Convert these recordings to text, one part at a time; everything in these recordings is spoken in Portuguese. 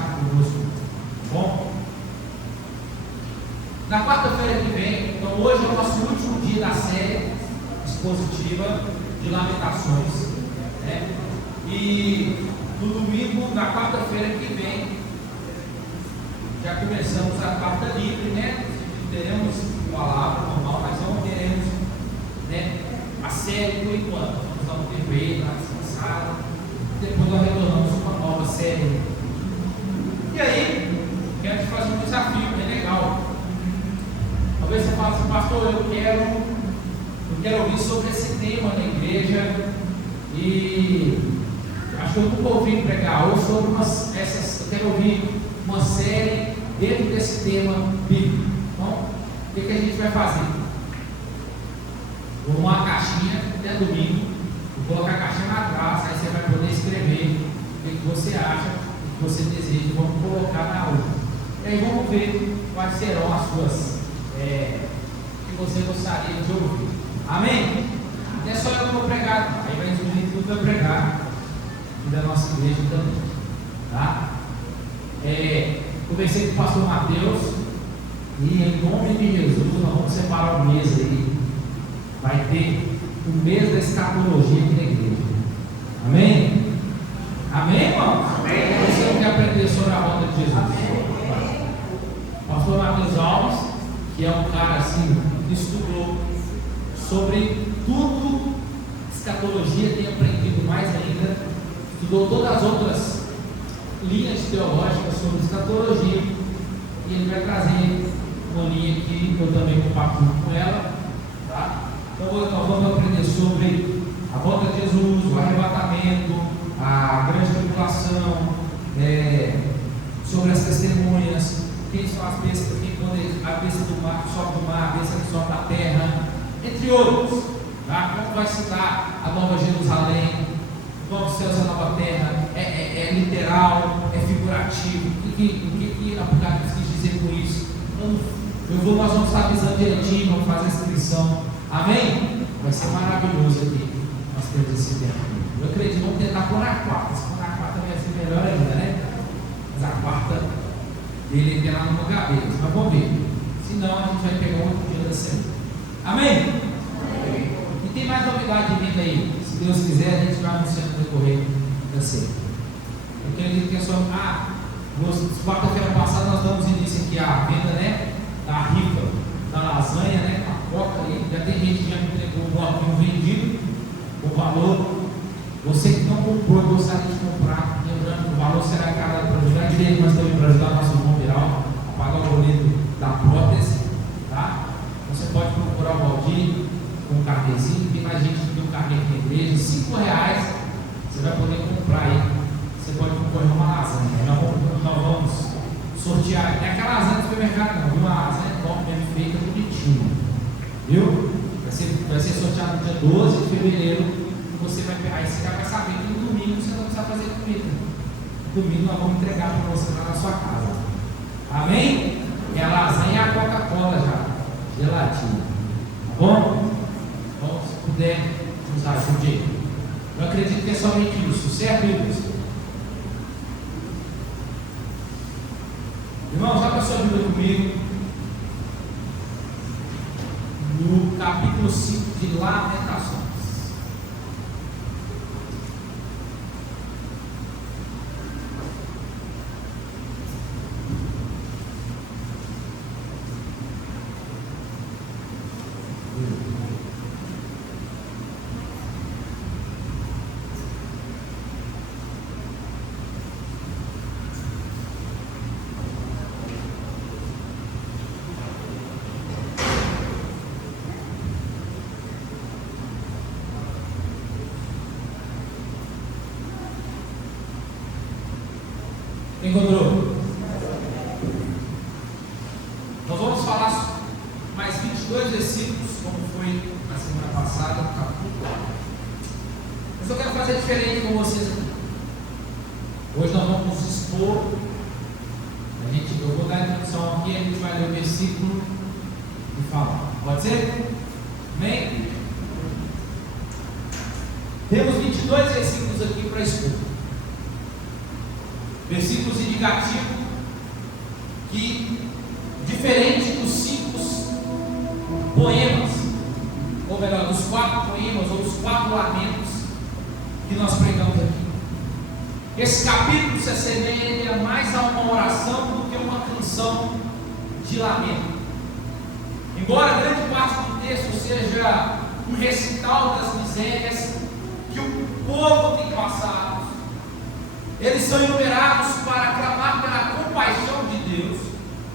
estar conosco. Bom? Na quarta-feira que vem, então hoje é o nosso último dia da série expositiva de Lamentações, né? E no domingo, na quarta-feira que vem, já começamos a quarta livre, né? Teremos palavra normal, mas não teremos, né, a série por enquanto. Vamos dar um tempo aí para descansar. Depois nós retornamos com uma nova série. E aí, quero te fazer um desafio, que é legal. Talvez você fale assim, pastor, eu quero ouvir sobre esse tema na igreja. E acho que eu nunca ouvi pregar hoje sobre eu quero ouvir uma série dentro desse tema bíblico. Então, o que a gente vai fazer? Vou arrumar uma caixinha até domingo, vou colocar a caixinha lá atrás, aí você vai poder escrever o que você acha, o que você deseja, vamos colocar na outra. E aí vamos ver quais serão as suas que você gostaria de ouvir. Amém? Não é só eu que vou pregar, aí vai incluir tudo vai pregar e da nossa igreja também. Tá? Conversei com o pastor Mateus e em nome de Jesus nós vamos separar o mês aí. Vai ter o mês da escatologia aqui na igreja. Amém? Amém, irmão? Amém. Você não quer aprender sobre a volta de Jesus? Amém. Pastor Mateus Alves, que é um cara assim, que estudou sobre tudo escatologia, tem aprendido mais ainda, estudou todas as outras linhas teológicas sobre escatologia, e ele vai trazer uma linha aqui que eu também compartilho com ela, tá? Então nós vamos aprender sobre a volta de Jesus, o arrebatamento, a grande tribulação, sobre as testemunhas, quem são as bestas, a besta do mar, que sobe do mar, a besta que sobe da terra, entre outros, tá? Como vai se dar a nova Jerusalém, novos céus e a nova terra, é literal, é figurativo, o que Apocalipse quis dizer com isso? Nós vamos estar avisando direitinho, vamos fazer a inscrição, amém? Vai ser maravilhoso aqui, nós temos esse tempo. Eu acredito, vamos tentar pôr na quarta, se for na quarta vai ser melhor ainda, né? Mas a quarta dele tem lá no gaveta, mas vamos ver, senão a gente vai pegar outro dia da semana, amém? E tem mais novidade vindo aí. Se Deus quiser, a gente vai anunciando no decorrer da série. Eu acredito que é só. Quarta-feira passada nós damos início aqui à venda, né? Da rifa, da lasanha, né? Com a coca aí. Já tem gente que já me entregou o bloquinho vendido, o valor. Você que não comprou e gostaria de comprar, lembrando que o valor será arrecadado para ajudar a igreja, mas também para ajudar nosso irmão Viral a pagar o boleto da prótese, tá? Você pode procurar o Valdir com um carnezinho, tem mais gente que tem um carnê aqui na igreja, R$5 você vai poder comprar aí, você pode concorrer uma lasanha, nós vamos sortear, não é aquela lasanha do supermercado não, uma lasanha top mesmo, feita bonitinha, viu? Vai ser sorteado no dia 12 de fevereiro, você vai pegar, aí você já vai saber que no domingo você não precisa fazer comida, no domingo nós vamos entregar para você lá na sua casa, amém? E a lasanha é a Coca-Cola já, geladinha, tá bom? Então, se puder usar, ajude. Eu acredito que é somente isso, certo, irmãos? Irmãos, abra sua Bíblia comigo no capítulo 5 de Lamentações. Encontrou? Nós vamos falar mais 22 versículos, como foi na semana passada, no capítulo. Mas eu quero fazer diferente com vocês aqui. Hoje nós vamos nos expor. Eu vou dar a introdução aqui, a gente vai ler o versículo e falar. Pode ser? Amém? Temos 22 versículos aqui para expor. Versículos indicativos que, diferente dos 5 poemas, ou melhor, dos 4 poemas ou dos 4 lamentos que nós pregamos aqui, esse capítulo se assemelha mais a uma oração do que uma canção de lamento. Embora grande parte do texto seja um recital das misérias que o povo tem passado, eles são enumerados para clamar pela compaixão de Deus,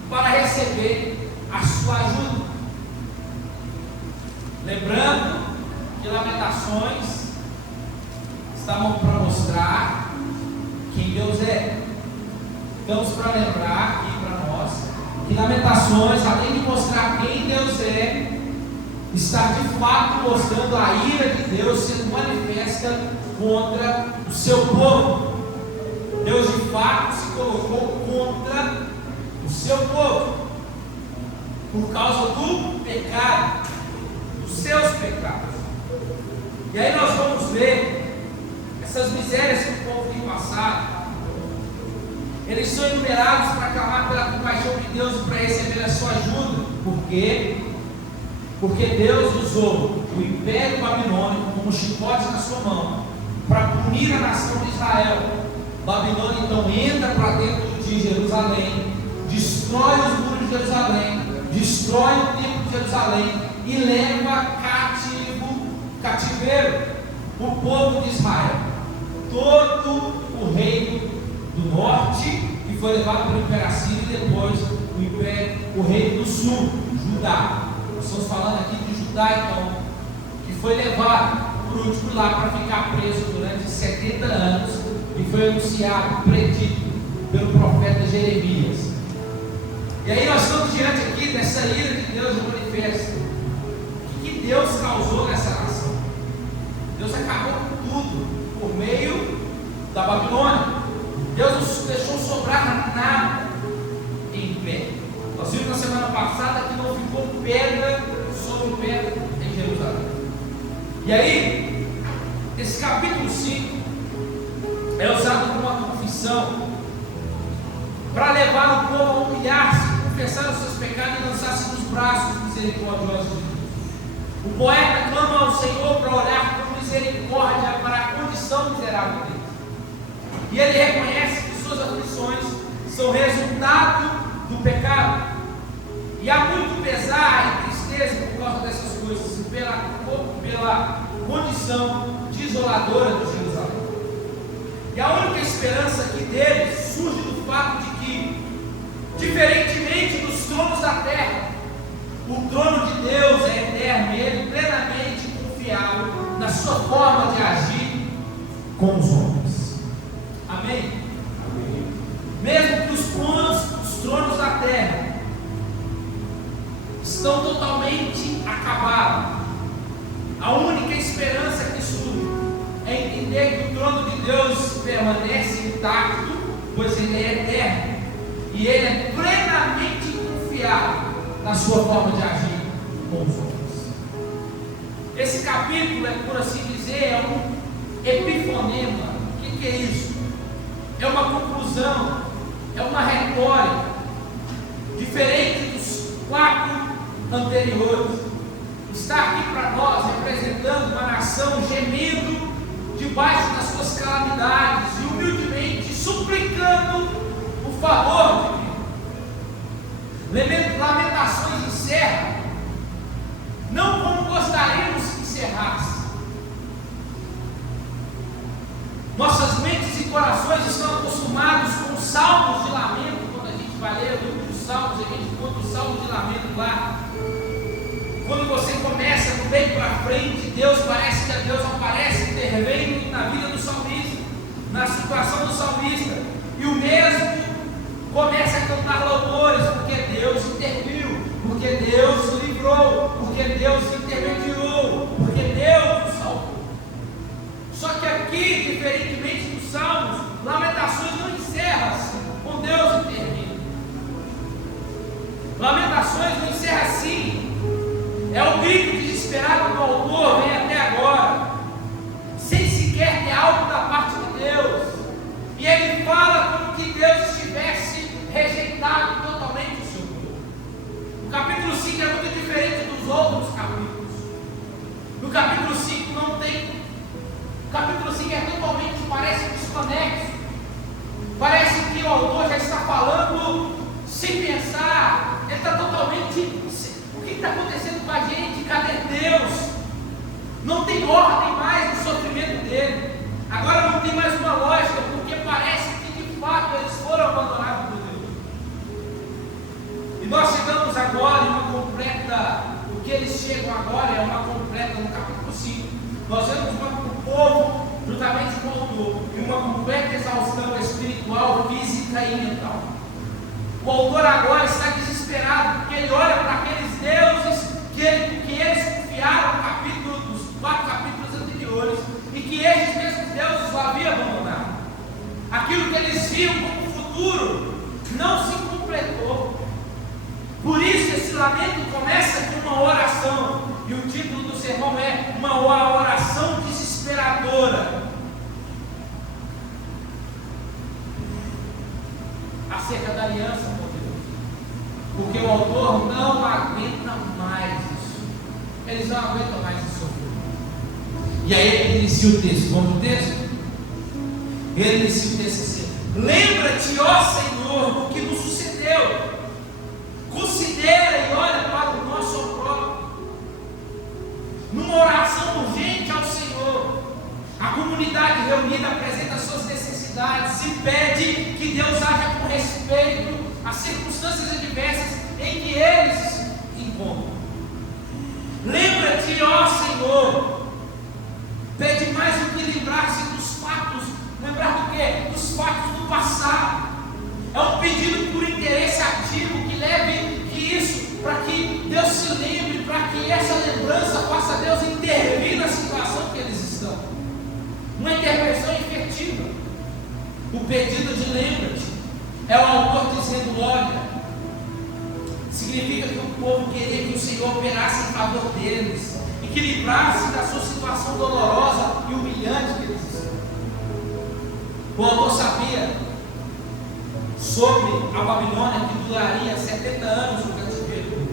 para receber a sua ajuda. Lembrando que Lamentações estavam para mostrar quem Deus é. Estamos para lembrar aqui para nós que Lamentações, além de mostrar quem Deus é, está de fato mostrando a ira de Deus sendo manifesta contra o seu povo. Deus de fato se colocou contra o seu povo por causa do pecado, dos seus pecados. E aí nós vamos ver essas misérias que o povo tem passado. Eles são enumerados para clamar pela compaixão de Deus e para receber a sua ajuda. Por quê? Porque Deus usou o Império Babilônico como chicote na sua mão para punir a nação de Israel. Babilônia então entra para dentro de Jerusalém, destrói os muros de Jerusalém, destrói o templo de Jerusalém e leva cativeiro o povo de Israel, todo o reino do norte, que foi levado pelo Império Assírio, e depois o reino do sul, Judá. Nós estamos falando aqui de Judá, então, que foi levado por último lá para ficar preso durante 70 anos, e foi anunciado, predito pelo profeta Jeremias. E aí nós estamos diante aqui dessa ira de Deus manifesta. O que Deus causou nessa nação? Deus acabou com tudo por meio da Babilônia. Deus não deixou sobrar nada em pé. Nós vimos na semana passada que não ficou pedra sobre pedra em Jerusalém. E aí, esse capítulo 5 é usado como uma confissão para levar o povo a humilhar-se, confessar os seus pecados e lançar-se nos braços misericordiosos de Deus. O poeta clama ao Senhor para olhar com misericórdia para a condição miserável dele. E ele reconhece que suas aflições são resultado do pecado. E há muito pesar e tristeza por causa dessas coisas, pela condição desoladora de Jerusalém. E a única esperança aqui deles surge do fato de que, diferentemente dos tronos da terra, o trono de Deus é eterno e ele plenamente confiável na sua forma de agir com os homens. Amém? Amém. Mesmo que os tronos da terra estão totalmente acabados, a única esperança que surge é entender que o trono de Deus permanece intacto, pois ele é eterno e ele é plenamente confiável na sua forma de agir com os homens. Esse capítulo é, por assim dizer, é um epifonema. O que é isso? É uma conclusão, é uma retórica, diferente dos 4 anteriores. Está aqui para nós representando uma nação gemendo debaixo das suas calamidades e humildemente suplicando o favor de Deus. Lamentações encerra não como gostaríamos que encerrasse. Nossas mentes e corações estão acostumados com salmos de lamento. Quando a gente vai ler o livro dos salmos, a gente conta o salmo de lamento lá. Quando você começa do meio para frente, Deus parece que Deus aparece intervendo na vida do salmista, na situação do salmista, e o mesmo começa a cantar louvores, porque Deus interviu, porque Deus livrou, porque Deus intermediou, porque Deus nos salvou. Só que aqui, diferentemente dos salmos, Lamentações não encerra assim, com Deus intervindo. Lamentações não encerra assim. É o grito desesperado do autor, vem até agora, sem sequer ter algo desconexo. Parece que o autor já está falando sem pensar. Ele está totalmente... O que está acontecendo com a gente? Cadê Deus? Não tem ordem mais no sofrimento dele. Agora não tem mais uma lógica, porque parece que de fato eles foram abandonados por Deus. E nós chegamos agora em uma completa... O que eles chegam agora é uma completa no capítulo 5. Nós vemos o povo, juntamente com o autor, em uma completa exaustão espiritual, física e mental. O autor agora está desesperado, porque ele olha para aqueles deuses que eles confiaram nos 4 capítulos anteriores, e que esses mesmos deuses o haviam abandonado. Aquilo que eles viam como futuro não se completou. Por isso esse lamento começa com uma oração, e o título do sermão é uma oração desesperadora acerca da aliança com Deus, porque o autor não aguenta mais isso. Eles não aguentam mais isso sofrer. E aí ele inicia o texto. Vamos no texto? Ele inicia o texto assim: lembra-te, ó Senhor, do que nos sucedeu. Considera e olha para o nosso opróbrio. Numa oração urgente ao Senhor, a comunidade reunida apresenta suas necessidades e pede que Deus haja com respeito às circunstâncias adversas em que eles se encontram. Lembra-te, ó Senhor. Pede mais do que lembrar-se dos fatos. Lembrar do quê? Dos fatos do passado. É um pedido por interesse ativo que leve isso para que Deus se lembre, para que essa lembrança faça Deus intervir na situação que eles estão. Uma intervenção efetiva. O pedido de lembra-te é o autor dizendo: olha, significa que o povo queria que o Senhor operasse em favor deles e que livrasse da sua situação dolorosa e humilhante que eles estão. O autor sabia sobre a Babilônia, que duraria 70 anos no cativeiro,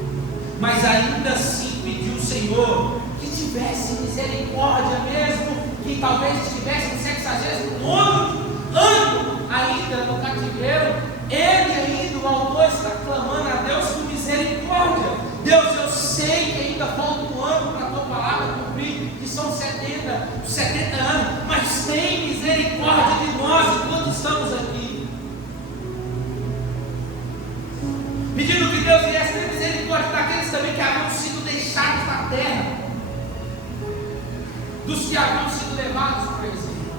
mas ainda assim pediu o Senhor que tivesse misericórdia, mesmo que talvez estivesse no 60º ano ainda no cativeiro. Ele ainda, o autor, está clamando a Deus por misericórdia. Deus, eu sei que ainda falta um ano para a tua palavra cumprir, que são 70 anos, mas tem misericórdia de nós enquanto estamos aqui. Pedindo que Deus viesse ter misericórdia daqueles também que haviam sido deixados na terra, dos que haviam sido levados para o exílio.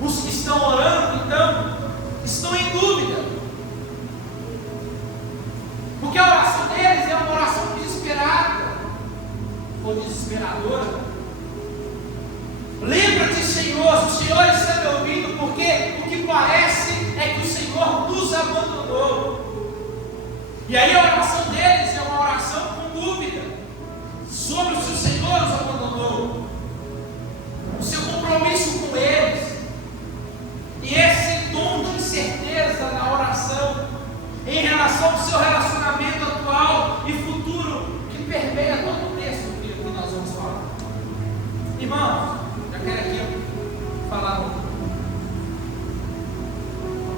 Os que estão orando, então, estão em dúvida, porque a oração deles é uma oração desesperada ou desesperadora. Lembra-te, Senhor, o Senhor está me ouvindo, porque o que parece é que o Senhor nos abandonou. E aí a oração deles é uma oração com dúvida sobre se o Senhor os abandonou, o seu compromisso com eles, e esse tom de incerteza na oração em relação ao seu relacionamento atual e futuro que permeia todo o texto que nós vamos falar. Irmãos, já quero aqui falar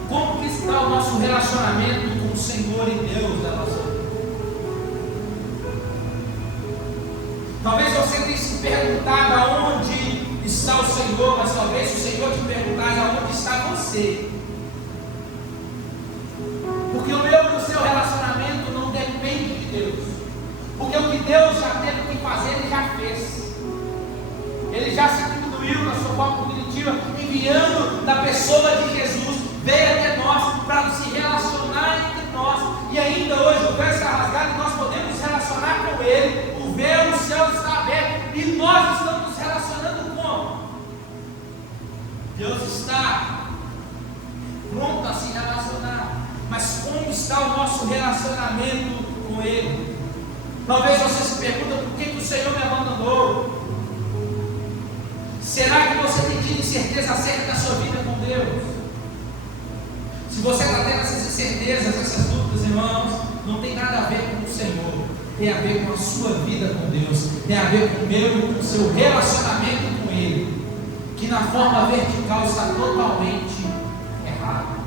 como que está o nosso relacionamento com o Senhor e Deus da nossa vida. Talvez você tenha se perguntado aonde está o Senhor, mas talvez o Senhor te perguntasse aonde está você. Porque o meu e o seu relacionamento não depende de Deus. Porque o que Deus já teve que fazer, Ele já fez. Ele já se incluiu na sua forma cognitiva, enviando da pessoa de Jesus, veio até nós para se relacionar entre nós. E ainda hoje o véu está rasgado e nós podemos nos relacionar com Ele. O véu do céu está aberto e nós estamos nos relacionando como? Deus está pronto a se relacionar, mas como está o nosso relacionamento com Ele? Talvez você se pergunte por que o Senhor me abandonou. Será que você tem tido incerteza acerca da sua vida com Deus? Se você está tendo essas incertezas, essas dúvidas, irmãos, não tem nada a ver com o Senhor, tem a ver com a sua vida com Deus, tem a ver com o meu e com o seu relacionamento com Ele, que na forma vertical está totalmente errado.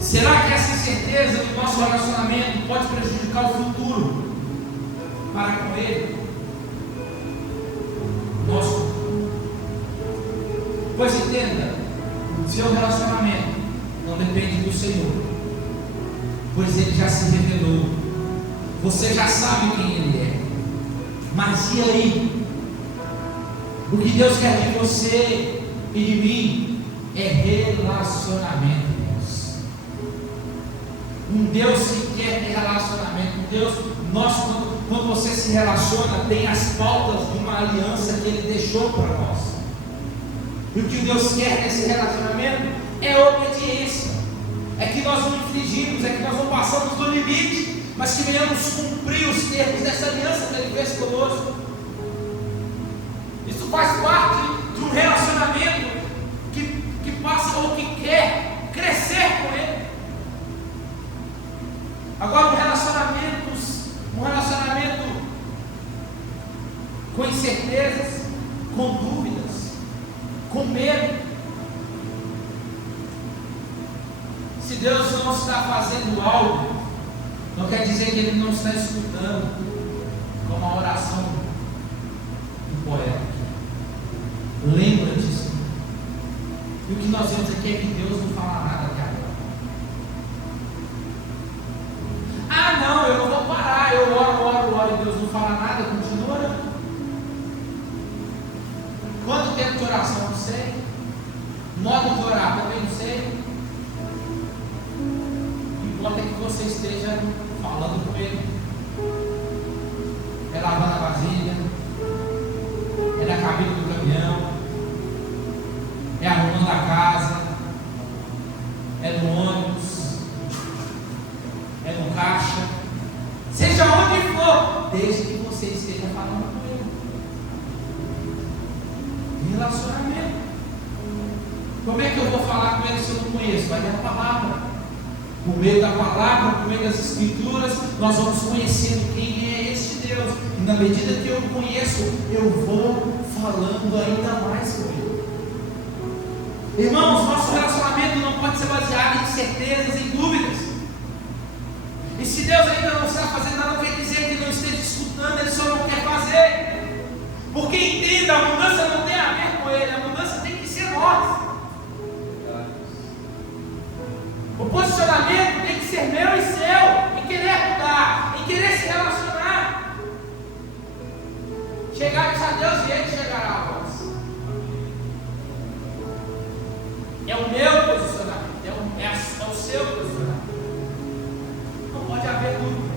Será que essa incerteza do nosso relacionamento pode prejudicar o futuro para com Ele? Nosso futuro. Pois entenda, o seu relacionamento não depende do Senhor, pois Ele já se revelou. Você já sabe quem Ele é. Mas e aí? O que Deus quer de você e de mim é relacionamento. Um Deus que quer ter relacionamento. Um Deus, quando você se relaciona, tem as pautas de uma aliança que Ele deixou para nós. E o que Deus quer nesse relacionamento é obediência. É que nós não infringimos, é que nós não passamos do limite, mas que venhamos cumprir os termos dessa aliança que Ele fez conosco. Isso faz parte de um relacionamento que passa ou que quer crescer com Ele. Agora, um relacionamento com incertezas, com dúvidas, com medo. Se Deus não está fazendo algo, não quer dizer que Ele não está escutando, como a oração do poeta. Lembra disso. E o que nós vemos aqui é que Deus não fala nada até agora. Ah, não, eu não vou parar, eu oro e Deus não fala nada, continua orando. Quanto tempo de oração? Não sei. Modo de orar? Também não sei. O que importa é que você esteja falando com Ele. É lavando a vasilha, é na cabine do caminhão, é arrumando a casa, é no ônibus, é no caixa, seja onde for, desde que você esteja falando com Ele. Relacionamento. Como é que eu vou falar com Ele se eu não conheço? Vai ter a palavra. Por meio da palavra, por meio das escrituras, nós vamos conhecendo quem é este Deus. E na medida que eu conheço, eu vou falando ainda mais com Ele. Irmãos, nosso relacionamento não pode ser baseado em certezas e dúvidas. E se Deus ainda não está fazendo nada, não quer dizer que Ele não esteja escutando, Ele só não quer fazer. Porque entenda, a mudança não tem a ver com Ele, a mudança tem que ser nossa. O posicionamento tem que ser meu e seu, em querer mudar, em querer se relacionar. Chegarmos a Deus e Ele chegará a nós. É o meu posicionamento, é o seu posicionamento. Não pode haver dúvida.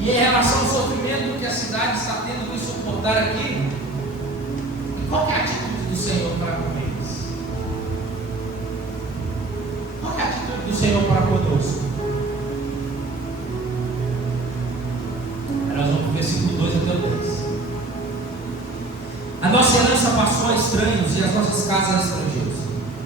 E em relação ao sofrimento que a cidade está tendo que suportar aqui, qual é a atitude do Senhor para com eles? Qual é a atitude do Senhor para conosco? Nós vamos para o versículo 2 até o 10. A nossa herança passou a estranhos e as nossas casas a estrangeiros.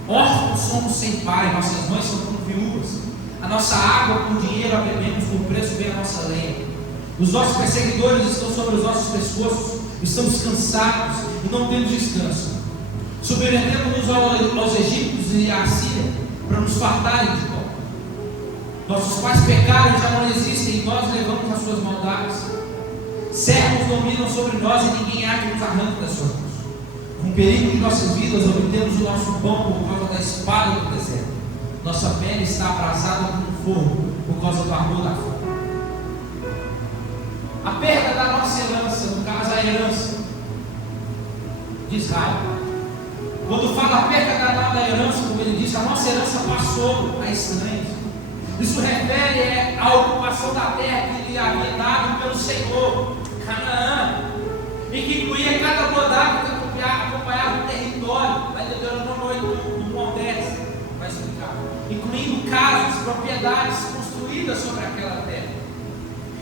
Órfãos somos sem pai, nossas mães são como viúvas. A nossa água por dinheiro a bebemos, por preço vem a nossa lenha. Os nossos perseguidores estão sobre os nossos pescoços, estamos cansados e não temos descanso. Submetemos-nos aos egípcios e à Síria para nos fartarem de pão. Nossos pais pecaram e já não existem, e nós levamos as suas maldades. Servos dominam sobre nós e ninguém há que nos arranque das suas mãos. Com o perigo de nossas vidas, obtemos o nosso pão por causa da espada do deserto. Nossa pele está abrasada como um forno por causa do amor da fome. A perda da nossa herança, no caso a herança de Israel. Quando fala a perda da herança, como ele diz, a nossa herança passou a estranhos. Isso refere à ocupação da terra que lhe havia dado pelo Senhor, Canaã, e que incluía cada bodado que acompanhava o território. Vai Deuteronômio 8:10, vai explicar. Incluindo casas, propriedades construídas sobre aquela terra.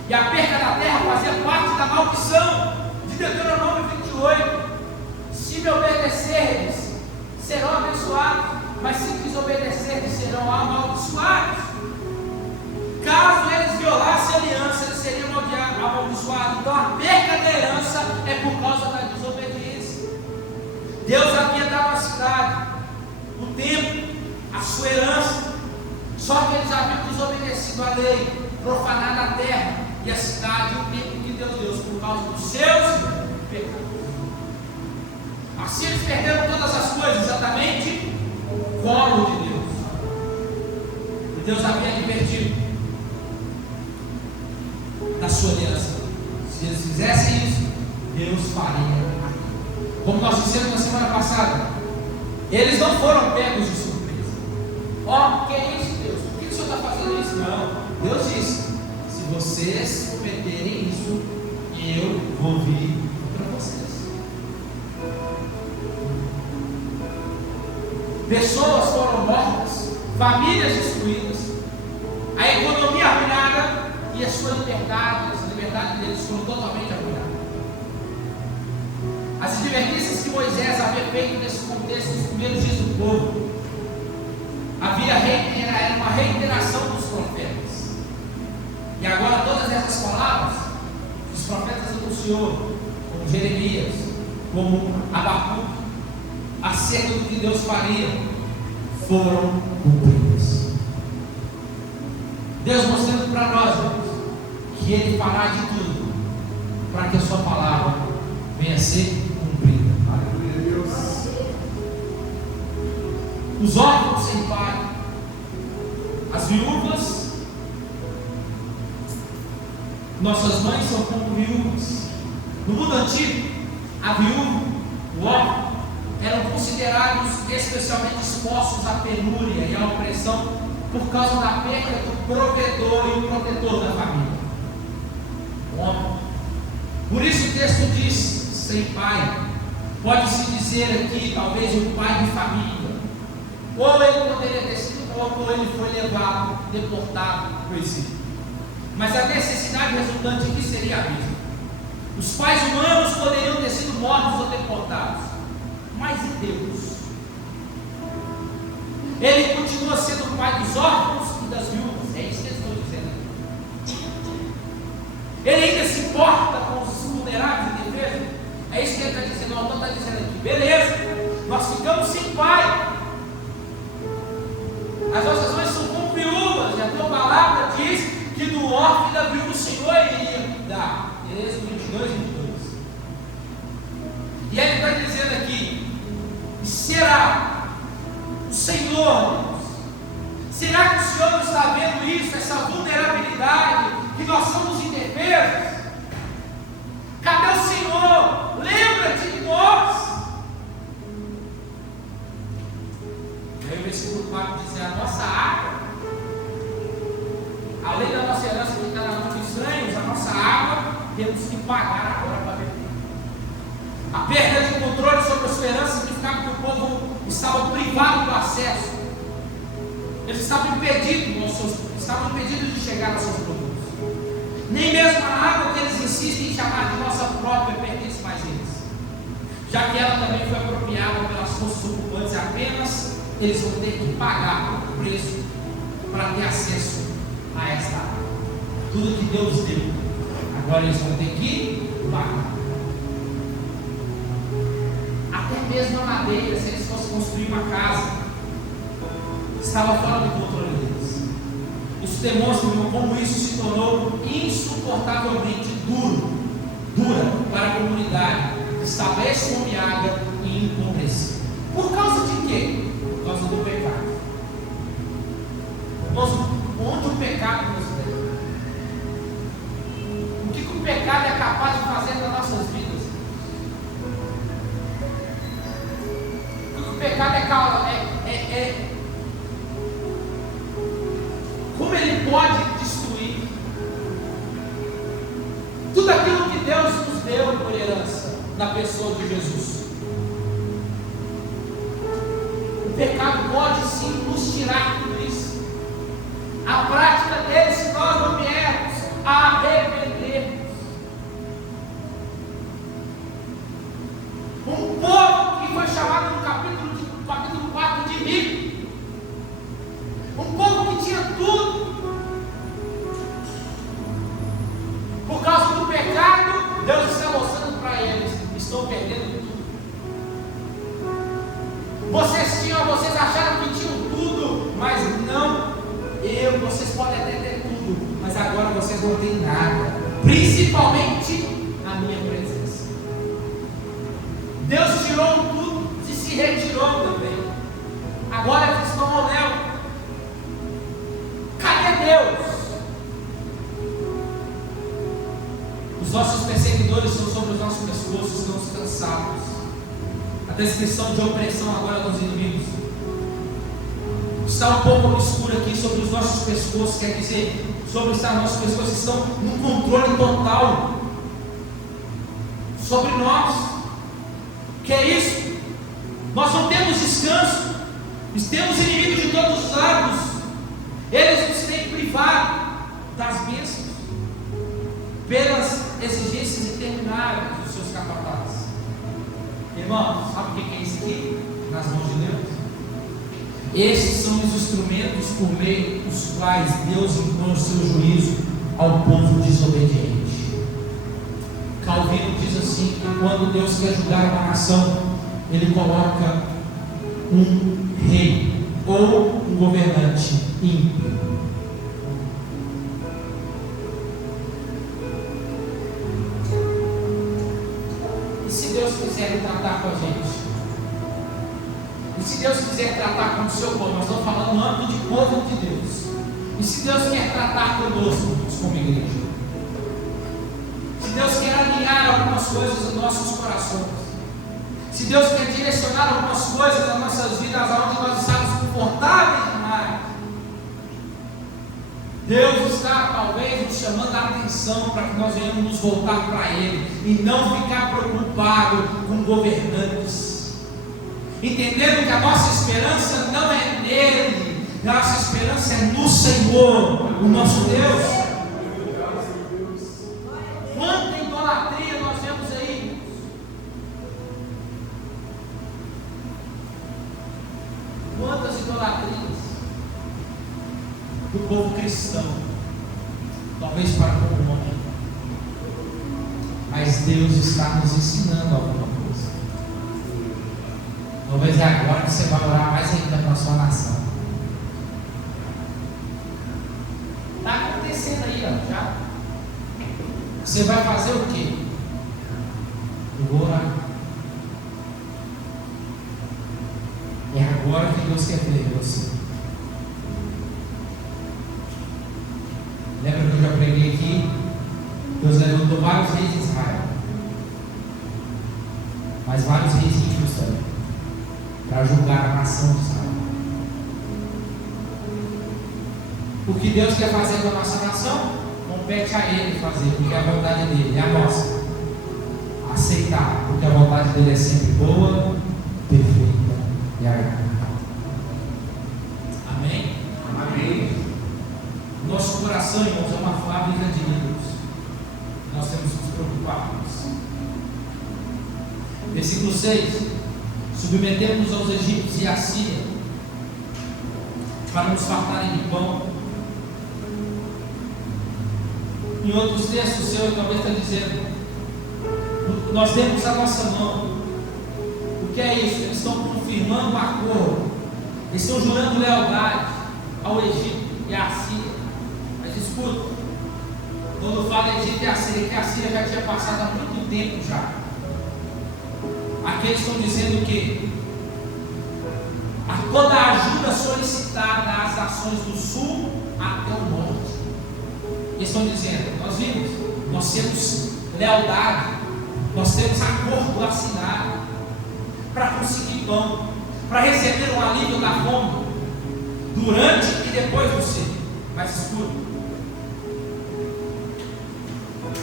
E a perda da terra fazia parte da maldição de Deuteronômio 28. Se me obedecerdes, serão abençoados, mas se desobedecerdes, serão amaldiçoados. Caso eles violassem a aliança, eles seriam amaldiçoados. Então a perda da herança é por causa da desobediência. Deus havia dado a cidade, o templo, a sua herança. Só que eles haviam desobedecido a lei, profanado a terra e a cidade e o templo que Deus deu por causa dos seus pecados. Assim eles perderam todas as coisas, exatamente o colo de Deus. E Deus havia advertido na sua aliança: se eles fizessem isso, Deus faria aquilo. Como nós dissemos na semana passada, eles não foram pegos de surpresa. Ó, que é isso, Deus? Por que o Senhor está fazendo isso? Não. Deus disse: se vocês cometerem isso, eu vou vir contra vocês. Pessoas foram mortas, famílias destruídas, a economia arruinada e a sua liberdade, a liberdade deles foram totalmente arruinadas. As advertências que Moisés havia feito nesse contexto nos primeiros dias do povo, era uma reiteração dos profetas. E agora todas essas palavras que os profetas anunciou, como Jeremias, como Abacuque, acerca do que Deus faria, foram cumpridas. Deus mostrando para nós, irmãos, que Ele fará de tudo para que a sua palavra venha a ser cumprida. Aleluia, Deus. Os órfãos sem pai, as viúvas, nossas mães são como viúvas. No mundo antigo, a viúva, o órfão, eram considerados especialmente expostos à penúria e à opressão por causa da perda do provedor e o protetor da família, o homem. Por isso o texto diz: sem pai. Pode-se dizer aqui, talvez, um pai de família. Ou ele poderia ter sido morto, ou ele foi levado, deportado para o exílio. Mas a necessidade resultante aqui seria a mesma. Os pais humanos poderiam ter sido mortos ou deportados. Mas e Deus? Ele continua sendo o pai dos órfãos e das viúvas. É isso que eles estão dizendo. Ele ainda se importa com os vulneráveis e indefesos. É isso que ele está dizendo. O autor está dizendo aqui: beleza, nós ficamos sem pai. As nossas mães são como viúvas. E a tua palavra diz que do órfão e da viúva o Senhor iria dar. Êxodo 22, 22. E ele está dizendo aqui: será o Senhor, Deus? Será que o Senhor não está vendo isso, essa vulnerabilidade, que nós somos indefesos? Cadê o Senhor? Lembra-te de nós. Aí o versículo 4 diz: a nossa água, além da nossa herança que está na mão dos estranhos, a nossa água temos que pagar agora para beber. A perda de controle sobre a sua herança significava que o povo estava privado do acesso. Eles estavam impedidos de chegar aos seus produtos. Nem mesmo a água que eles insistem em chamar de nossa própria pertence mais a eles, já que ela também foi apropriada pelas forças ocupantes. Apenas eles vão ter que pagar o preço para ter acesso a esta água. Tudo que Deus deu, agora eles vão ter que pagar. Até mesmo a madeira, se eles fossem construir uma casa, estava fora do controle deles. Isso demonstra como isso se tornou insuportavelmente dura para a comunidade que estava esfomeada e empobrecida. Por causa de quê? Por causa do pecado. Onde o pecado nos leva? O que o pecado é capaz de fazer nas nossas vidas? O pecado é como ele pode destruir tudo aquilo que Deus nos deu por herança na pessoa de Jesus. O pecado pode sim nos tirar tudo isso. A prática dele, se nós não viermos a arrependermos. Um povo que foi chamado no capítulo 4 de rico, um povo que tinha tudo, por causa do pecado, Deus está mostrando para eles: estou perdendo tudo. vocês não têm nada, principalmente a minha presença. Deus tirou tudo e se retirou também. Agora eles estão ao léu. Cadê Deus? Os nossos perseguidores são sobre os nossos pescoços, estamos cansados. A descrição de opressão agora dos inimigos está um pouco obscura aqui sobre os nossos pescoços, quer dizer, sobre os nossos pescoços estão no controle total sobre nós. Que é isso? Nós não temos descanso, temos inimigos de todos os lados, eles nos têm privado das bênçãos pelas exigências intermináveis dos seus capatazes. Irmãos, sabe o que é isso aqui? Nas mãos de Deus. Estes são os instrumentos por meio dos quais Deus impõe o seu juízo ao povo desobediente. Calvino diz assim: que quando Deus quer julgar uma nação, Ele coloca um rei ou um governante ímpio. E se Deus quiser tratar com a gente? E se Deus quiser tratar com o seu povo? Nós estamos falando no âmbito de povo de Deus. E se Deus quer tratar conosco como igreja? Se Deus quer alinhar algumas coisas nos nossos corações, se Deus quer direcionar algumas coisas nas nossas vidas aonde nós estamos confortáveis demais, Deus está talvez nos chamando a atenção para que nós venhamos nos voltar para Ele e não ficar preocupado com governantes, entendendo que a nossa esperança não é nele, a nossa esperança é no Senhor, o nosso Deus. Quanta idolatria nós vemos aí. Quantas idolatrias do povo cristão, talvez para pouco momento, mas Deus está nos ensinando alguma coisa. Talvez é agora que você vai orar mais ainda para a sua nação. Está acontecendo aí, ó, já. Você vai fazer o quê? Eu vou orar. É agora que Deus quer ver você. Lembra que eu já preguei aqui? Deus levantou vários reis de Israel, mas vários reis ímpios também, para julgar a nação de Israel. O que Deus quer fazer com a nossa nação, compete a Ele fazer, porque a vontade dele é a nossa. Aceitar, porque a vontade dele é sempre boa, perfeita e agradável. Amém? Amém. Nosso coração, irmãos, é uma fábrica de ídolos. Nós temos que nos preocupar com isso. Versículo 6: submetemos aos egípcios e à Síria para nos fartarem de pão. Em outros textos, o Senhor talvez está dizendo: nós temos a nossa mão. O que é isso? Eles estão confirmando o acordo, eles estão jurando lealdade ao Egito e à Síria. Mas escuta, quando fala Egito e a Síria, que a Síria já tinha passado há muito tempo já. Aqui eles estão dizendo que toda a ajuda solicitada às nações do sul até o norte. Eles estão dizendo: nós vimos, nós temos lealdade, nós temos acordo assinado para conseguir pão, para receber um alívio da fome, durante e depois do seco. Mas escuta,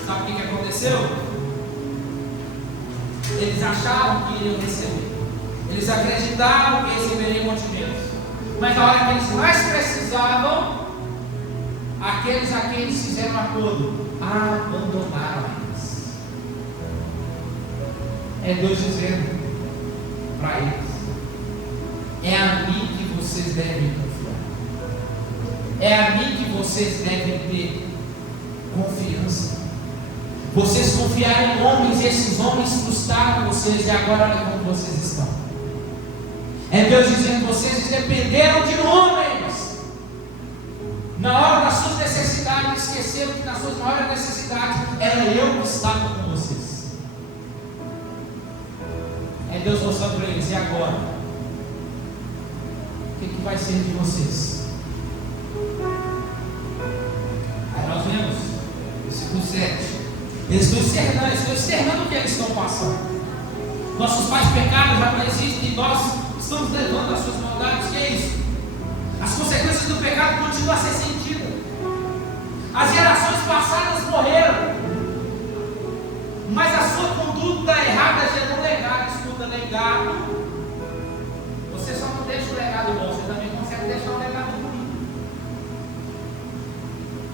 sabe o que aconteceu? Eles acharam que iriam receber, eles acreditaram que receberiam mantimentos, mas na hora que eles mais precisavam, aqueles a quem eles fizeram acordo abandonaram eles. É Deus dizendo para eles: é a mim que vocês devem confiar, é a mim que vocês devem ter confiança. Vocês confiaram em homens, e esses homens frustraram vocês, e agora olha como vocês estão. É Deus dizendo: vocês dependeram de homens na hora das suas necessidades. necessidades, esqueceram que nas suas maiores necessidades era eu que estava com vocês. É Deus mostrando para eles: e agora? O que vai ser de vocês? Aí nós vemos, versículo 7. Eles estão externando o que eles estão passando. Nossos pais pecaram, já não existem, e nós estamos levando as suas maldades. O que é isso? As consequências do pecado continuam a ser sentidas. As gerações passadas morreram, mas a sua conduta errada gerou legado. Escuta, legado. Você só não deixa o legado bom, você também consegue deixar o legado ruim.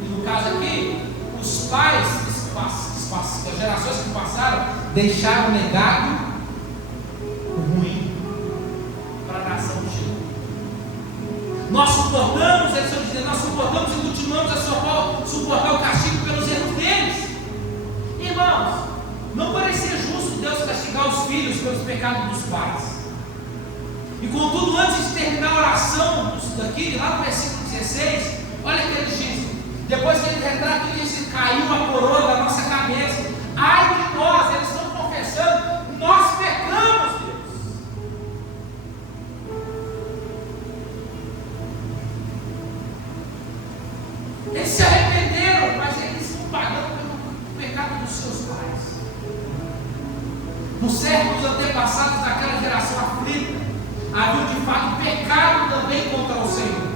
E no caso aqui, os pais, as gerações que passaram, deixaram um legado ruim para a nação de Chile. Nós suportamos, eles estão dizendo, nós suportamos e continuamos a suportar o castigo pelos erros deles. Irmãos, não parece ser justo Deus castigar os filhos pelos pecados dos pais. E contudo, antes de terminar a oração daqui, lá no versículo 16, olha o que ele diz. Depois que ele retrata, ele diz: caiu a coroa da nossa cabeça. Ai de nós, eles estão confessando, nós pecamos, Deus. Eles se arrependeram, mas eles estão pagando pelo pecado dos seus pais. Nos séculos antepassados daquela geração aflita, havia de fato pecado também contra o Senhor,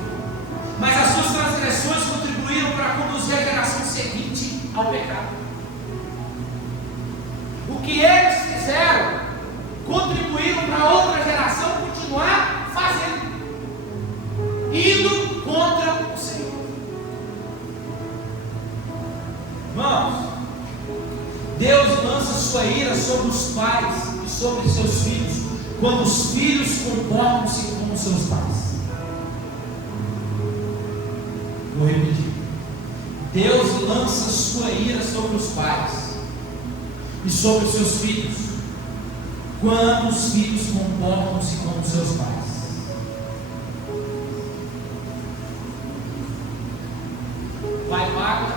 mas as suas transgressões contribuíram para conduzir a geração seguinte ao pecado. O que eles fizeram contribuíram para a outra geração continuar fazendo, indo contra o Senhor. Irmãos, Deus lança sua ira sobre os pais e sobre seus filhos quando os filhos comportam-se como seus pais. Vou repetir. Deus lança sua ira sobre os pais e sobre os seus filhos quando os filhos comportam-se como seus pais. O pai paga,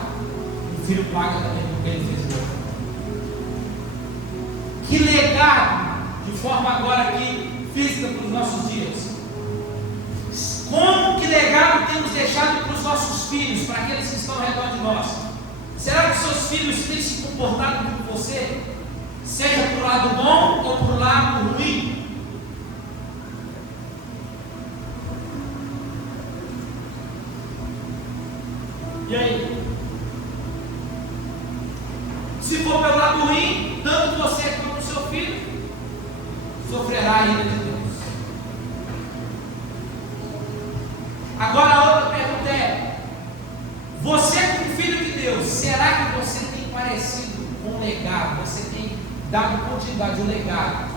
o filho paga também porque ele fez o outro. Que legado, de forma agora aqui física para os nossos dias. Como que legado temos deixado para os nossos filhos, para aqueles que estão ao redor de nós? Será que seus filhos têm se comportado com você, seja para o lado bom ou para o lado ruim? E aí? Se for pelo lado ruim, tanto você quanto o seu filho sofrerá a ira de Deus. Agora a outra pergunta é: você como filho de Deus, será que você tem parecido com o legado? Você tem dado continuidade ao legado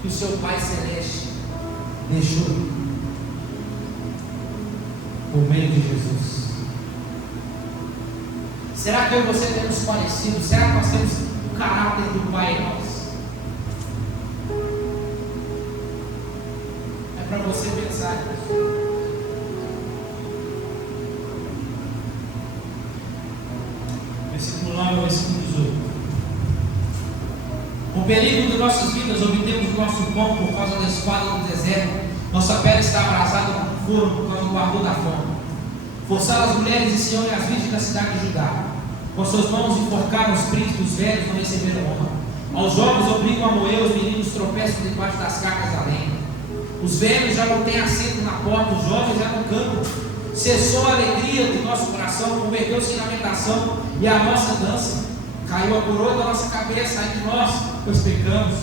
que o seu Pai Celeste deixou por meio de Jesus? Será que eu e você temos parecido? Será que nós temos o caráter do Pai em nós? É para você pensar nisso. Versículo 9 ao versículo 18. Com o perigo de nossas vidas, obtemos o nosso pão por causa da espada do deserto. Nossa pele está abrasada com fogo por causa do ardor da fome. Forçaram as mulheres de Sião e as virgens da cidade de Judá. Com suas mãos enforcaram os príncipes, os velhos não receberam honra. Aos jovens obrigam a moer, os meninos tropeçam debaixo das cargas da lenha. Os velhos já não têm assento na porta, os jovens já não cantam. Cessou a alegria do nosso coração, converteu-se em lamentação, e a nossa dança caiu a coroa da nossa cabeça, ai de nós, pois pecamos.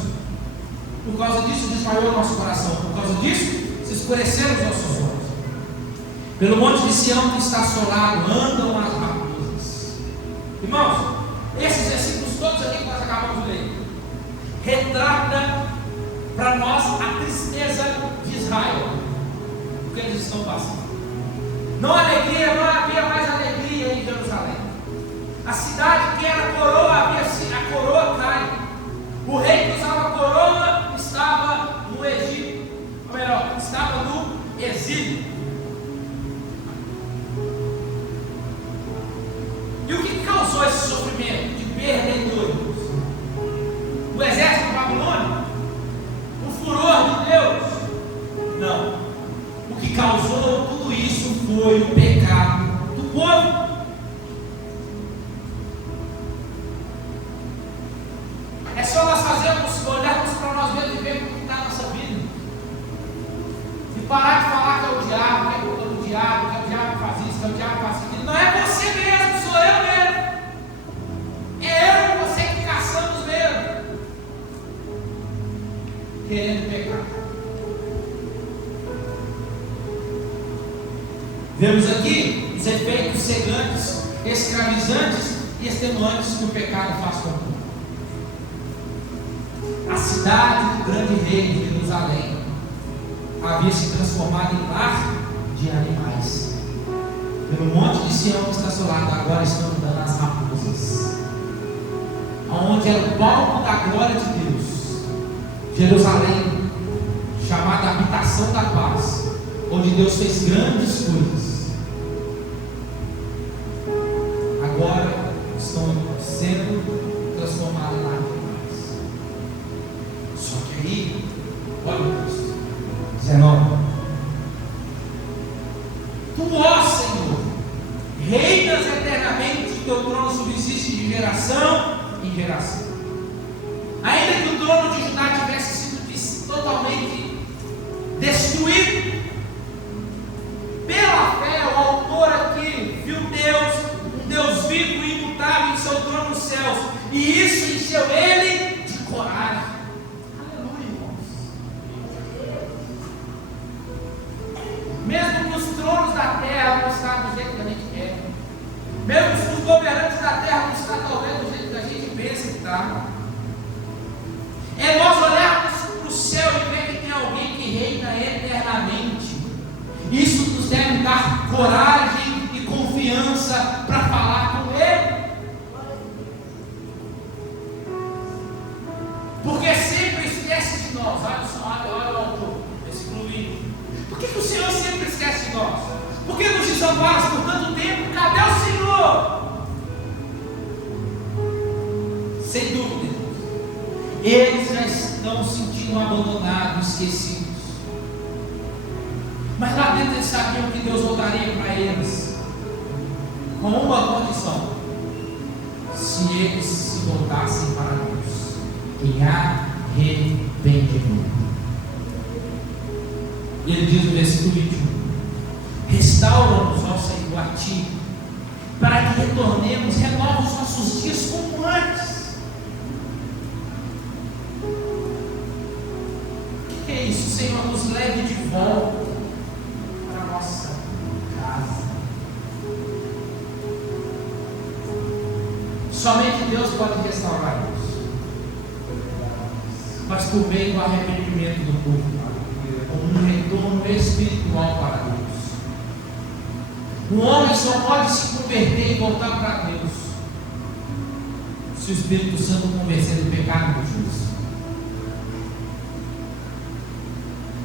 Por causa disso desmaiou o nosso coração, por causa disso se escureceram os nossos olhos. Pelo monte de Sião que está assolado, andam as raposas. Irmãos, esses versículos todos aqui que nós acabamos de ler retrata para nós a tristeza de Israel, o que eles estão passando. Não alegria, não havia mais alegria em Jerusalém. A cidade que era coroa, a coroa cai. O rei que usava a coroa estava no Egito, ou melhor, estava no exílio. Parar de falar que é o diabo, que é culpa do diabo, que é o diabo que faz isso, que é o diabo que faz aquilo. Não é você mesmo, sou eu mesmo. É eu e você que caçamos mesmo, querendo pecar. Vemos aqui os efeitos cegantes, escravizantes e extenuantes que o pecado faz com o povo. A cidade do grande rei de Jerusalém havia se transformado em lar de animais. Pelo monte de Sião que está ao seu lado, agora estão andando as raposas. Onde era o palco da glória de Deus, Jerusalém, chamada habitação da paz, onde Deus fez grandes coisas, agora estão sendo transformadas em lar de animais. Só que aí, olha o texto 19: Tu, ó Senhor, reinas eternamente, teu trono subsiste de geração em geração. Ainda que o trono de Judá tivesse sido totalmente destruído, pela fé, o autor aqui viu Deus, um Deus vivo e imutável em seu trono nos céus, e isso encheu ele de coragem. Aleluia, irmãos. Mesmo que os tronos da terra não estão do jeito que a gente quer, mesmo que os governantes da terra não estão talvez do jeito que a gente pensa que está, é nós olharmos para o céu e ver que tem alguém que reina eternamente. Isso nos deve dar coragem e confiança para falar com Ele, porque sempre esquece de nós. Olha só, olha o autor, versículo 20. Por que o Senhor sempre esquece de nós? Por que nos desamparas por tanto tempo? Cadê o Senhor? Sem dúvida, eles já estão se sentindo abandonados, esquecidos. Mas lá dentro eles sabiam que Deus voltaria para eles com uma condição: se eles se voltassem para Deus em arrependimento. E ele diz no versículo 21: Restaura-nos, ó Senhor, a Ti, para que retornemos, renova os nossos dias como antes. Que é isso? O Senhor nos leve de volta para a nossa casa. Somente Deus pode restaurar isso, mas por meio do arrependimento do povo, com um retorno espiritual para Deus. Um homem só pode se converter e voltar para Deus se o Espírito Santo convencer do pecado e do juízo.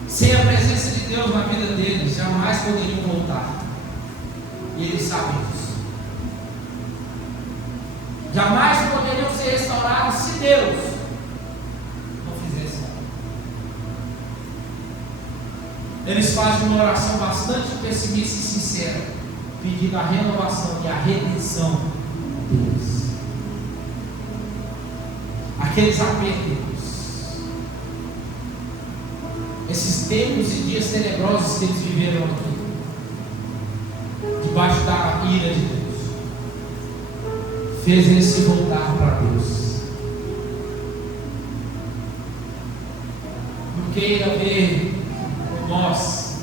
Sem a presença de Deus na vida deles, jamais poderiam voltar. E eles sabem disso. Jamais poderiam ser restaurados se Deus não fizesse nada. Eles fazem uma oração bastante pessimista e sincera, pedindo a renovação e a redenção deles. Aqueles apertos, esses tempos e dias tenebrosos que eles viveram aqui, debaixo da ira de Deus, fez eles se voltar para Deus. Não queira ver nós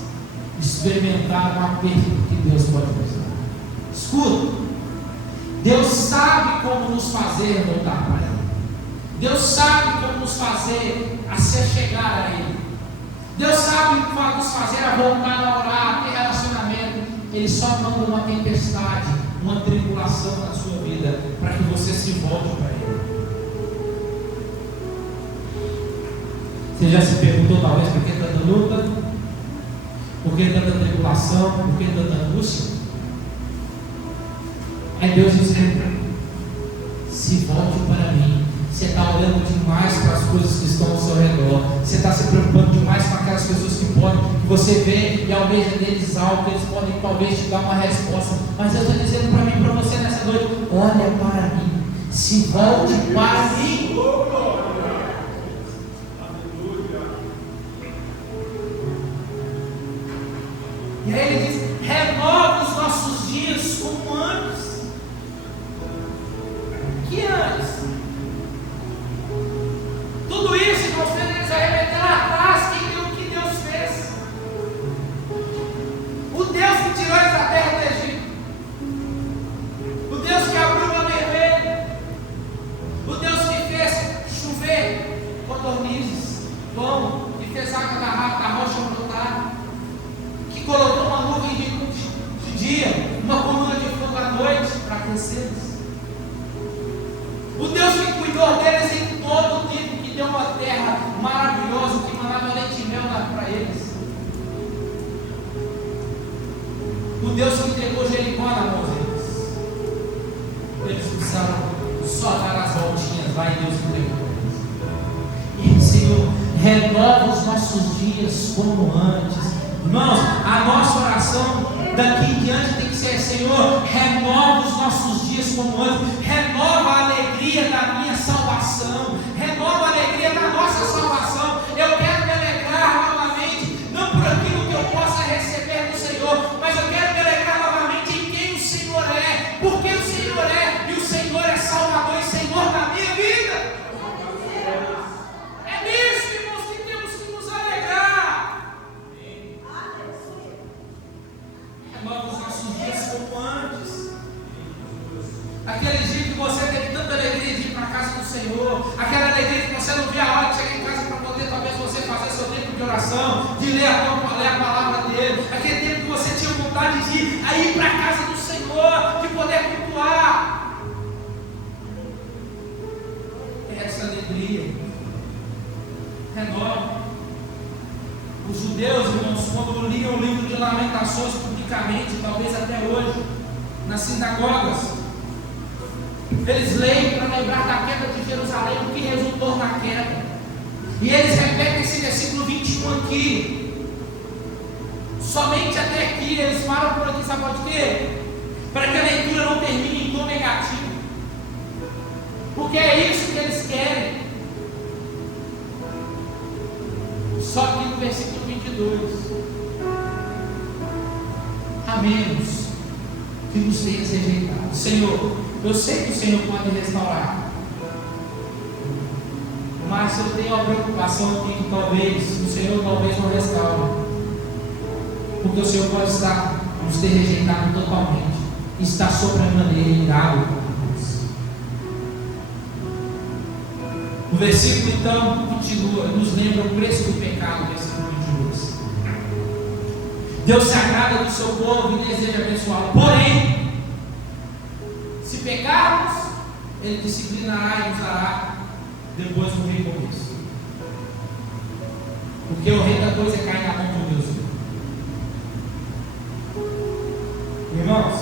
experimentar um aperto que Deus pode nos dar. Escuta, Deus sabe como nos fazer voltar para Ele. Deus sabe como nos fazer a se chegar a Ele. Deus sabe como nos fazer a voltar a orar, a ter relacionamento. Ele só manda uma tempestade, uma tribulação na sua vida, para que você se volte para Ele. Você já se perguntou talvez por que tanta luta? Por que tanta tribulação? Por que tanta angústia? É Deus dizendo: se volte para mim. Você está olhando demais para as coisas que estão ao seu redor. Você está se preocupando demais com aquelas pessoas que podem, que você vê e almeja deles algo, que eles podem talvez te dar uma resposta. Mas Deus está dizendo para mim e para você nessa noite: olha para mim, se volte para mim. E aí ele diz: renova os nossos dias como antes. Que antes? Tudo isso, irmãos, eles vai remeter lá atrás o que Deus fez. O Deus que tirou eles da terra do Egito. O Deus que abriu o mar vermelho. O Deus que fez chover codornizes, pão, que fez água da rocha brotar, que colocou uma nuvem de dia, uma coluna de fogo à noite para aquecê-los. O Deus que cuidou deles em todo o tempo, que deu uma terra maravilhosa, que mandava leite e mel para eles. O Deus que entregou Jericó na mão deles. Eles precisaram só dar as voltinhas lá e Deus entregou eles. E Senhor, renova os nossos dias como antes. Irmãos, a nossa oração daqui em diante tem que ser: Senhor, renova os nossos dias como antes. Renova a alegria da minha salvação. Renova a alegria da nossa salvação. Eu quero me alegrar novamente, não por aquilo que eu possa receber do Senhor, mas eu quero me alegrar novamente em quem o Senhor é, porque o Senhor é, e o Senhor é Salvador e Senhor da minha vida. É nisso, irmãos, que temos que nos alegrar. Renova os nossos dias como antes. Aquele dia que você teve tanta alegria de ir para a casa do Senhor, aquela alegria que você não via a hora de chegar em casa para poder talvez você fazer seu tempo de oração, de ler a palavra dele, aquele tempo que você tinha vontade de ir para a casa do Senhor, de poder cultuar. Essa alegria renova. Os judeus, irmãos, quando liam o livro de Lamentações publicamente, talvez até hoje, nas sinagogas, eles leem para lembrar da queda de Jerusalém, o que resultou na queda. E eles repetem esse versículo 21 aqui. Somente até aqui, eles param por aqui, sabe por quê? Para que a leitura não termine em tom negativo. Porque é isso que eles querem. Só que no versículo 22, a menos que nos tenhas rejeitado. Senhor, eu sei que o Senhor pode restaurar, mas eu tenho a preocupação aqui que talvez o Senhor não restaure, porque o Senhor pode nos ter rejeitado totalmente, está sobremaneira irado contra nós. O versículo então continua, nos lembra o preço do pecado, versículo 22. Deus se agrada do seu povo e deseja abençoá-lo, porém, se pecarmos, Ele disciplinará e nos dará depois um recomeço. Porque o rei da coisa é cair na mão de Deus. Irmãos,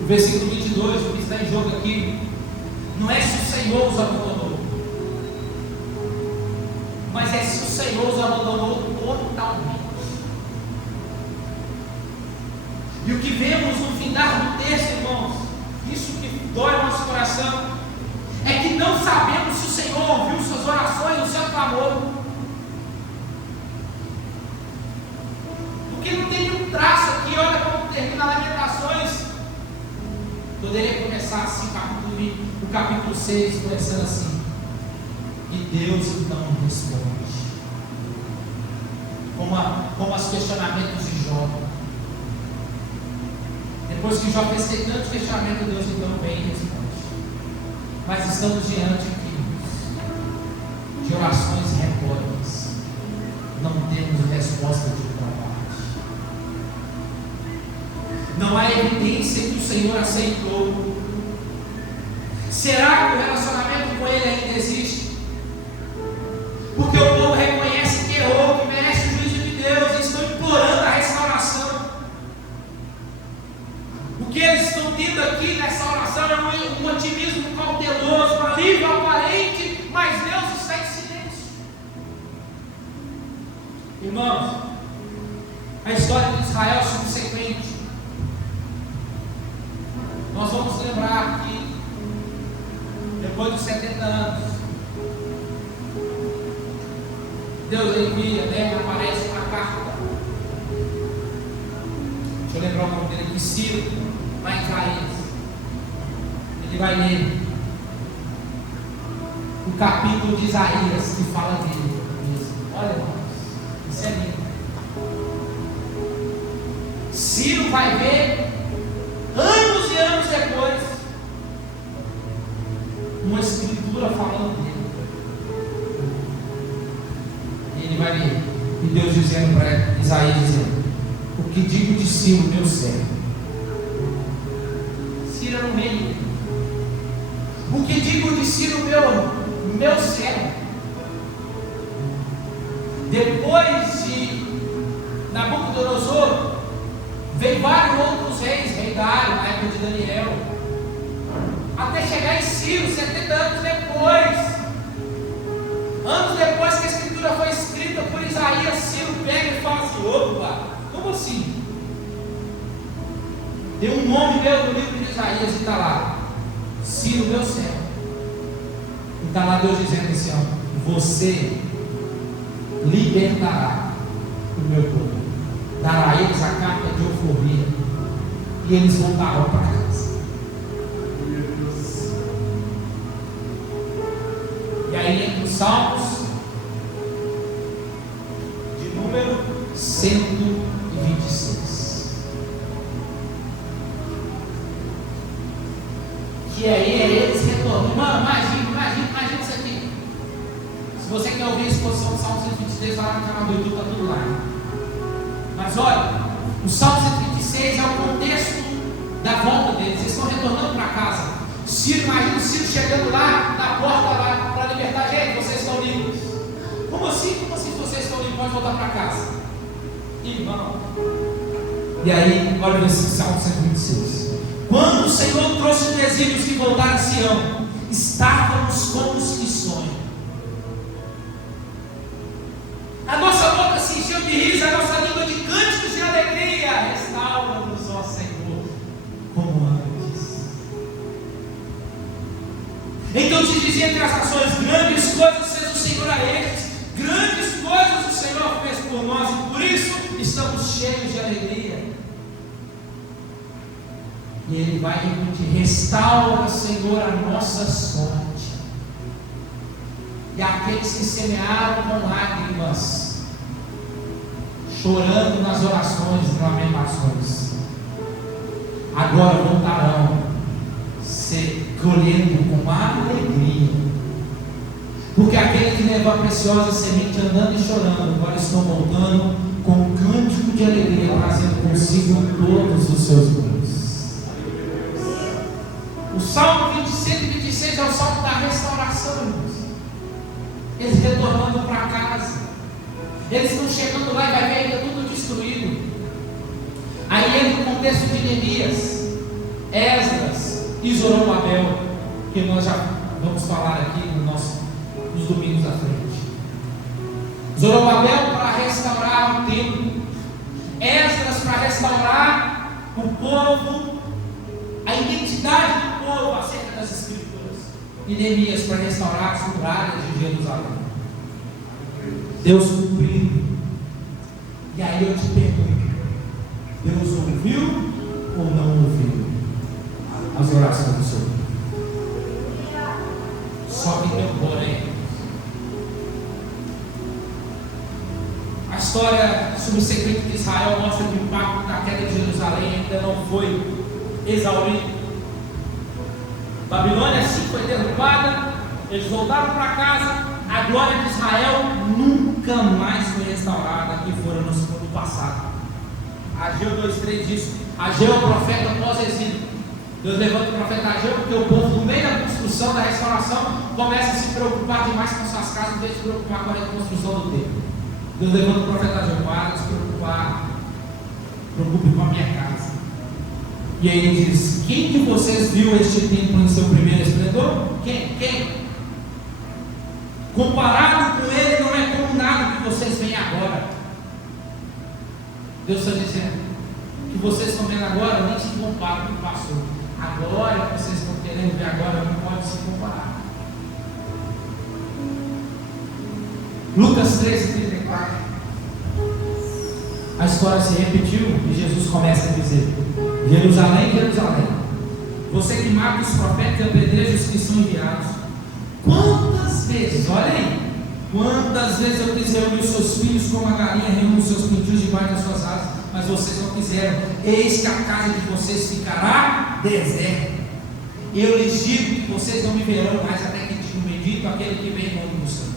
o versículo 22, o que está em jogo aqui, não é se o Senhor os abandonou, mas é se o Senhor os abandonou totalmente. E o que vemos no final do texto, irmãos, isso que dói o nosso coração, é que não sabemos se o Senhor ouviu suas orações, o seu clamor. Porque não tem um traço aqui, olha como termina Lamentações. Poderia começar assim, o capítulo 6, começando assim: e Deus então responde. Como os questionamentos de Jó. Depois que Jó fez tanto questionamento, Deus então vem e responde. Mas estamos diante aqui de orações retóricas. Não temos resposta de outra parte. Não há evidência que o Senhor aceitou. Será que o relacionamento com Ele ainda existe? Porque o povo reconhece que errou, que merece o juízo de Deus, e estão implorando a restauração. O que eles estão tendo aqui nessa oração é um otimismo cauteloso, um alívio aparente, mas Deus está em silêncio. Irmãos, a história de Israel subsequente, nós vamos lembrar que depois dos 70 anos, Deus envia, aparece uma carta Deixa eu lembrar o nome dele aqui, Ciro, lá em Isaías. Ele vai ler o capítulo de Isaías que fala dele. Olha, irmãos, isso é lindo. Ciro vai ver, anos e anos depois, uma escritura falando dele. E ele vai ler, e Deus dizendo para Isaías, dizendo: o que digo de Ciro, meu servo? Ciro era no meio. O que digo de Ciro, meu servo? Depois de Nabucodonosor, veio vários outros reis, rei Dário, na época de Daniel, até chegar em Ciro, 70 anos depois. Anos depois que a escritura foi escrita por Isaías, Ciro pega e fala assim: opa, como assim? Tem um nome meu no livro de Isaías e está lá: Ciro, meu servo. E está lá Deus dizendo assim: ó, você libertará o meu povo, dará a eles a carta de euforia, e eles voltarão para casa. E aí entra os Salmos de número 126, que aí é eles retornam. Mano, imagina isso aqui. Se você quer ouvir a exposição do Salmo 126, vai lá no canal do YouTube, está tudo lá. Mas olha, o Salmo 126 é o contexto da volta deles. Eles estão retornando para casa. Ciro, imagina o Ciro chegando lá na porta lá para libertar. Gente, vocês estão livres. Como assim? Como assim vocês estão livres? Pode voltar para casa. Irmão. E aí, olha esse Salmo 126. Quando o Senhor trouxe os exílios que voltaram a Sião, estávamos como os que sonham. A nossa boca se encheu de riso, a nossa língua de cânticos de alegria. Restaura-nos, ó Senhor, como antes. Então te dizia entre as nações: grandes coisas fez o Senhor a eles, grandes coisas o Senhor fez por nós, e por isso estamos cheios de alegria. E Ele vai repetir: restaura, Senhor, a nossa sorte. E aqueles que semearam com lágrimas, chorando nas orações e lamentações, agora voltarão colhendo com alegria. Porque aquele que levou a preciosa semente andando e chorando, agora estão voltando com um cântico de alegria, trazendo consigo todos os seus bens. O Salmo 126 é o Salmo da restauração, irmãos. Eles retornando para casa. Eles estão chegando lá e vai ver ainda tudo destruído. Aí entra o contexto de Neemias, Esdras e Zorobabel, que nós já vamos falar aqui nos domingos à frente. Zorobabel para restaurar o templo, Esdras para restaurar o povo, a identidade do povo acerca das Escrituras, e Neemias para restaurar as muralhas de Jerusalém. Deus cumprindo. E aí eu te pergunto: Deus ouviu ou não ouviu as orações do Senhor? Só que tem um porém. A história subsequente de Israel mostra que o impacto da queda de Jerusalém ainda não foi exaurido. Babilônia assim foi derrubada, eles voltaram para casa, a glória de Israel nunca mais foi restaurada, que fora no passado. Ageu 2,3 diz: Ageu, profeta pós-exílio. Deus levanta o profeta Ageu, porque o povo, no meio da construção, da restauração, começa a se preocupar demais com suas casas, em vez de se preocupar com a reconstrução do templo. Deus levanta o profeta Ageu: para de se preocupar, preocupe com a minha casa. E aí ele diz: quem de vocês viu este templo em seu primeiro esplendor? Quem? Comparado com ele, não é como nada que vocês veem agora. Deus está dizendo: o que vocês estão vendo agora nem se compara com o que passou. Agora que vocês estão querendo ver agora não pode se comparar. Lucas 13:34. a história se repetiu e Jesus começa a dizer: Jerusalém, Jerusalém, você que mata os profetas e apedreja os que são enviados. Quantas vezes, olha aí, quantas vezes eu quis reunir os seus filhos como a galinha reúne os seus pintinhos debaixo das suas asas, mas vocês não quiseram. Eis que a casa de vocês ficará deserta. Eu lhes digo que vocês não me verão mais até que diga o bendito aquele que vem em nome do Senhor.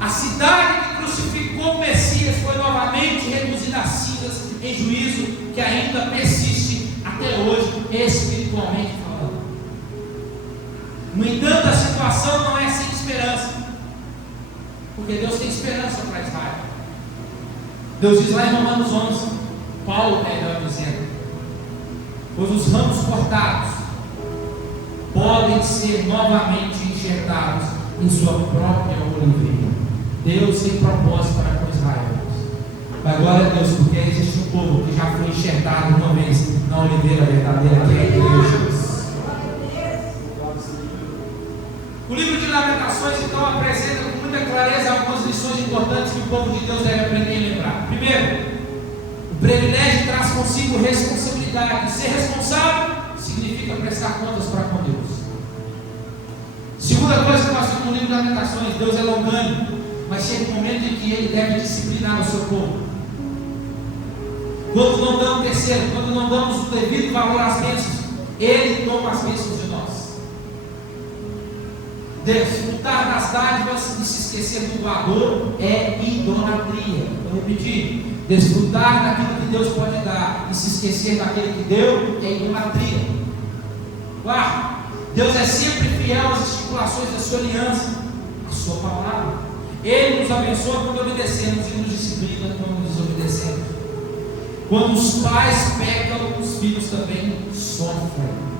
A cidade que crucificou o Messias foi novamente reduzida a cinzas em juízo que ainda persiste até hoje, espiritualmente falando. No entanto, a situação não é sem esperança, porque Deus tem esperança para Israel. Deus diz lá em Romanos 11, Paulo melhor dizendo: pois os ramos cortados podem ser novamente enxertados em sua própria oliveira. Deus tem propósito para com Israel. Mas glória a Deus, porque existe um povo que já foi enxertado uma vez na oliveira verdadeira, que é a igreja. O livro de Lamentações então apresenta com muita clareza algumas lições importantes que o povo de Deus deve aprender e lembrar. Primeiro, o privilégio traz consigo responsabilidade. Ser responsável significa prestar contas para com Deus. Segunda coisa que nós temos no livro de Lamentações: Deus é longânimo, mas chega um momento em que Ele deve disciplinar o seu povo. Quando não damos terceiro, quando não damos o devido valor às bênçãos, Ele toma as bênçãos de nós. Desfrutar das dádivas e se esquecer do doador é idolatria. Vou repetir: desfrutar daquilo que Deus pode dar e se esquecer daquele que deu é idolatria. Quarto, Deus é sempre fiel às estipulações da sua aliança, a sua palavra. Ele nos abençoa quando obedecemos e nos disciplina quando desobedecemos. Quando os pais pecam, os filhos também sofrem.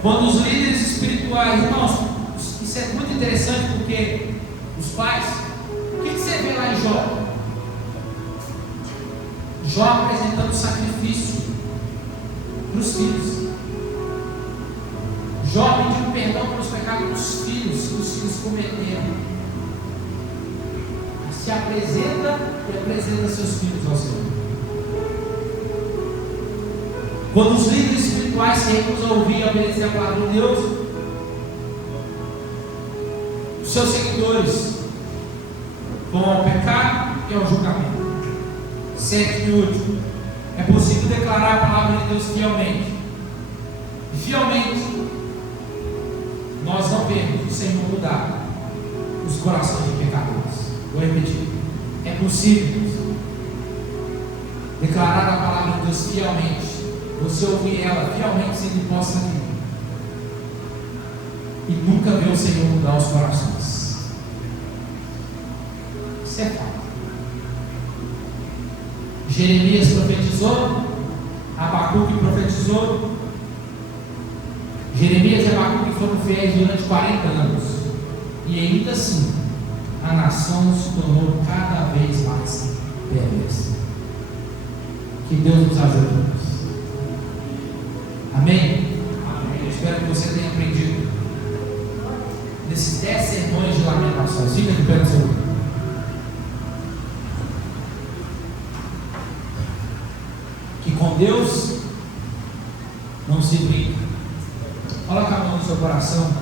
Quando os líderes espirituais, irmãos, isso é muito interessante, porque os pais, o que você vê lá em Jó? Jó apresentando sacrifício para os filhos. Jó pediu perdão pelos pecados dos filhos que os filhos cometeram. Se apresenta e apresenta seus filhos ao Senhor. Quando os líderes espirituais se recusam a ouvir e obedecer a palavra de Deus, os seus seguidores vão ao pecado e ao julgamento. Sétimo e último, é possível declarar a palavra de Deus fielmente. E fielmente, nós não vemos o Senhor mudar os corações de pecadores. Vou repetir: é possível declarar a palavra de Deus fielmente, você ouvir ela fielmente sem que possa vir, e nunca ver o Senhor mudar os corações. Isso é fato. Jeremias profetizou, Abacuque profetizou. Jeremias e Abacuque foram fiéis durante 40 anos, e ainda assim a nação se tornou cada vez mais perversa. Que Deus nos ajude. Amém? Amém. Eu espero que você tenha aprendido nesses 10 sermões de lamentações. Fica de pé no seu lugar. Que com Deus não se brinca. Coloca a mão no seu coração.